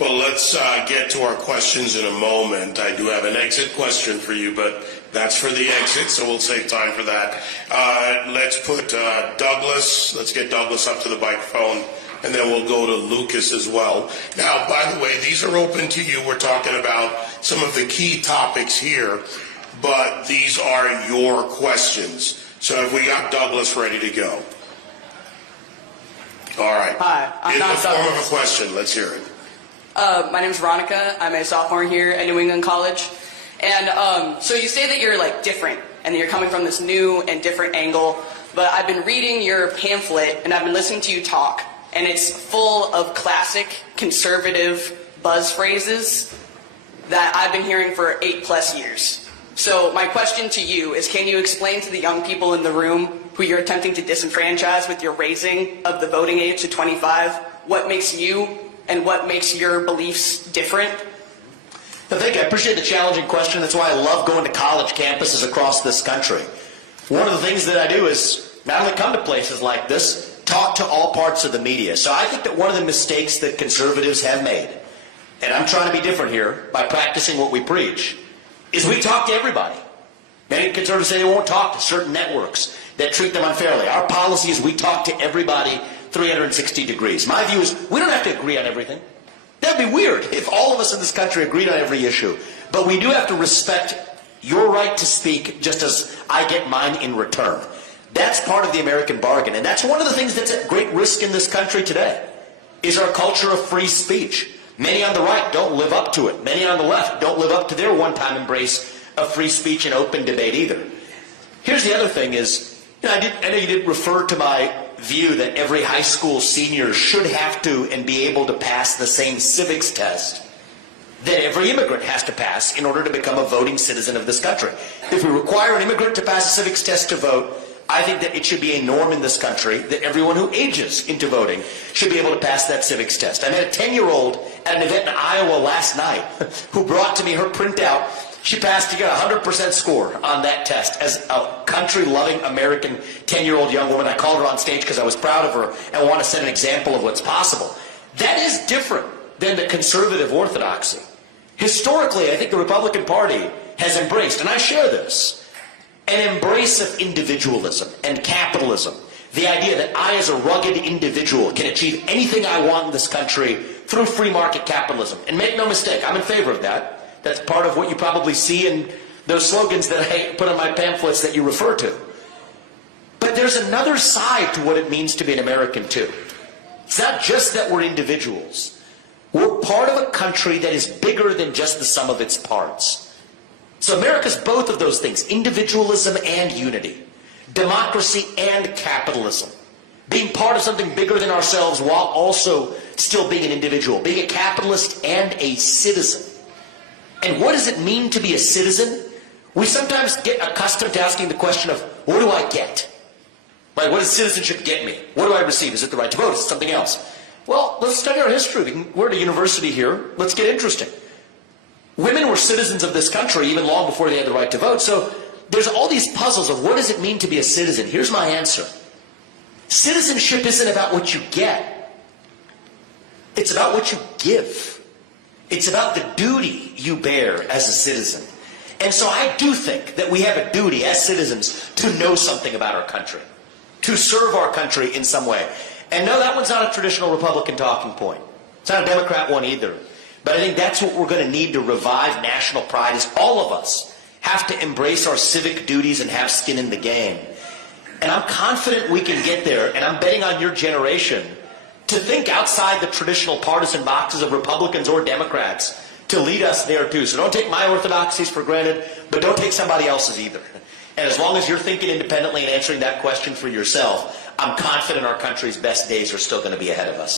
Well, let's get to our questions in a moment. I do have an exit question for you, but that's for the exit, so we'll save time for that. Let's put Douglas. Let's get Douglas up to the microphone, and then we'll go to Lucas as well. Now, by the way, these are open to you. We're talking about some of the key topics here, but these are your questions. So have we got Douglas ready to go? All right. Hi, I'm in not the form Douglas. of a question, let's hear it. My name is Veronica. I'm a sophomore here at New England College. And so you say that you're like different and that you're coming from this new and different angle, but I've been reading your pamphlet and I've been listening to you talk, and it's full of classic conservative buzz phrases that I've been hearing for 8+ years. So my question to you is, can you explain to the young people in the room who you're attempting to disenfranchise with your raising of the voting age to 25, what makes you and what makes your beliefs different? Thank you. I appreciate the challenging question. That's why I love going to college campuses across this country. One of the things that I do is not only come to places like this, talk to all parts of the media. So I think that one of the mistakes that conservatives have made, and I'm trying to be different here by practicing what we preach, is we talk to everybody. Many conservatives say they won't talk to certain networks that treat them unfairly. Our policy is we talk to everybody 360 degrees. My view is we don't have to agree on everything. That'd be weird if all of us in this country agreed on every issue. But we do have to respect your right to speak just as I get mine in return. That's part of the American bargain. And that's one of the things that's at great risk in this country today, is our culture of free speech. Many on the right don't live up to it. Many on the left don't live up to their one-time embrace of free speech and open debate either. Here's the other thing is, I know you didn't refer to my view that every high school senior should have to and be able to pass the same civics test that every immigrant has to pass in order to become a voting citizen of this country. If we require an immigrant to pass a civics test to vote, I think that it should be a norm in this country that everyone who ages into voting should be able to pass that civics test. I met a 10-year-old at an event in Iowa last night who brought to me her printout. She passed to get a 100% score on that test. As a country-loving American 10-year-old young woman, I called her on stage because I was proud of her and want to set an example of what's possible. That is different than the conservative orthodoxy. Historically, I think the Republican Party has embraced, and I share this, an embrace of individualism and capitalism. The idea that I, as a rugged individual, can achieve anything I want in this country through free market capitalism. And make no mistake, I'm in favor of that. That's part of what you probably see in those slogans that I put on my pamphlets that you refer to. But there's another side to what it means to be an American, too. It's not just that we're individuals. We're part of a country that is bigger than just the sum of its parts. So America's both of those things, individualism and unity, democracy and capitalism, being part of something bigger than ourselves while also still being an individual, being a capitalist and a citizen. And what does it mean to be a citizen? We sometimes get accustomed to asking the question of, what do I get? Like, what does citizenship get me? What do I receive? Is it the right to vote? Is it something else? Well, let's study our history. We're at a university here. Let's get interesting. Women were citizens of this country even long before they had the right to vote. So there's all these puzzles of what does it mean to be a citizen? Here's my answer. Citizenship isn't about what you get. It's about what you give. It's about the duty you bear as a citizen. And so I do think that we have a duty as citizens to know something about our country, to serve our country in some way. And no, that one's not a traditional Republican talking point. It's not a Democrat one either. But I think that's what we're going to need to revive national pride, is all of us have to embrace our civic duties and have skin in the game. And I'm confident we can get there, and I'm betting on your generation to think outside the traditional partisan boxes of Republicans or Democrats to lead us there too. So don't take my orthodoxies for granted, but don't take somebody else's either. And as long as you're thinking independently and answering that question for yourself, I'm confident our country's best days are still going to be ahead of us.